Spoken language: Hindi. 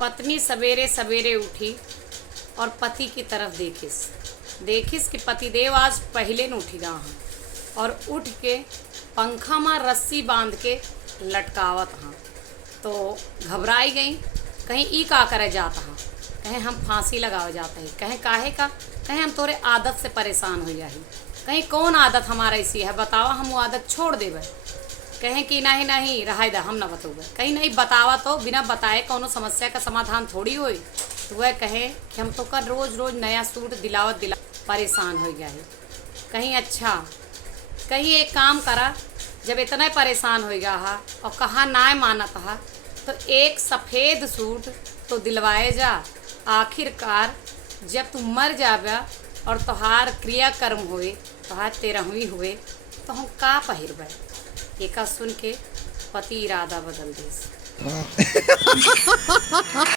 पत्नी सवेरे सवेरे उठी और पति की तरफ देखिस कि पतिदेव आज पहले न उठी गा हाँ और उठ के पंखा में रस्सी बांध के लटकावत हाँ। तो घबराई गई, कहीं ई का करे जाता हाँ, कहीं हम फांसी लगावे जाते हैं, कहीं काहे का, कहीं हम तोरे आदत से परेशान हो जाही, कहीं कौन आदत हमारा ऐसी है बतावा, हम वो आदत छोड़ देवे, कहें कि नहीं नहीं रहा दा हम ना बतौगे, कहीं नहीं बतावा तो बिना बताए कोनो समस्या का समाधान थोड़ी होई। तो वह कहे कि हम तो कर रोज़ रोज़ नया सूट दिलावत परेशान हो गया है। कहीं अच्छा कहीं एक काम करा, जब इतना परेशान हो गया हा और कहा ना मानत हा तो एक सफ़ेद सूट तो दिलवाए जा, आखिरकार जब तू मर जाबा और तोहार क्रियाकर्म हुए, तोहार तेरहवीं हुए तो हम का पहिरबे। एका सुन के पति इरादा बदल देस।